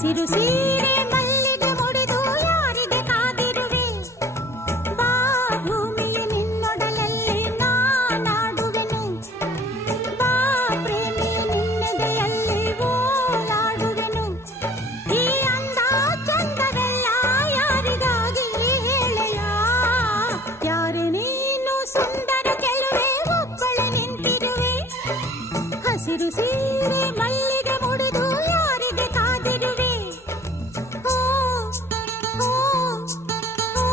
ಹಸಿರು ಸೀರೆ ಮಲ್ಲಿಗೆ ಮುಡಿದು ಯಾರಿಗೆ ಕಾದಿರುವೆ ಬಾ ಭೂಮಿಯ ನಿನ್ನೊಡಲಲ್ಲಿ ನಾನಾಡುವೆನು ಬಾ ಪ್ರೇಮಿಯ ನಿನ್ನೆದೆಯಲ್ಲಿ ಓಲಾಡುವೆನು ಈ ಅಂದ ಚಂದವೆಲ್ಲ ಯಾರಿಗಾಗಿ ಹೇಳೆಯ ಯಾರೇ ನೀನು ಸುಂದರ ಗೆಲುವೆ ಒಬ್ಬಳೆ ನಿಂತಿರುವೆ ಹಸಿರು ಸೀರೆ ಮಲ್ಲಿಗೆ ಮುಡಿದು ಯಾರಿಗೆ ಕಾದಿರುವೆ ಓ ಓ ಓ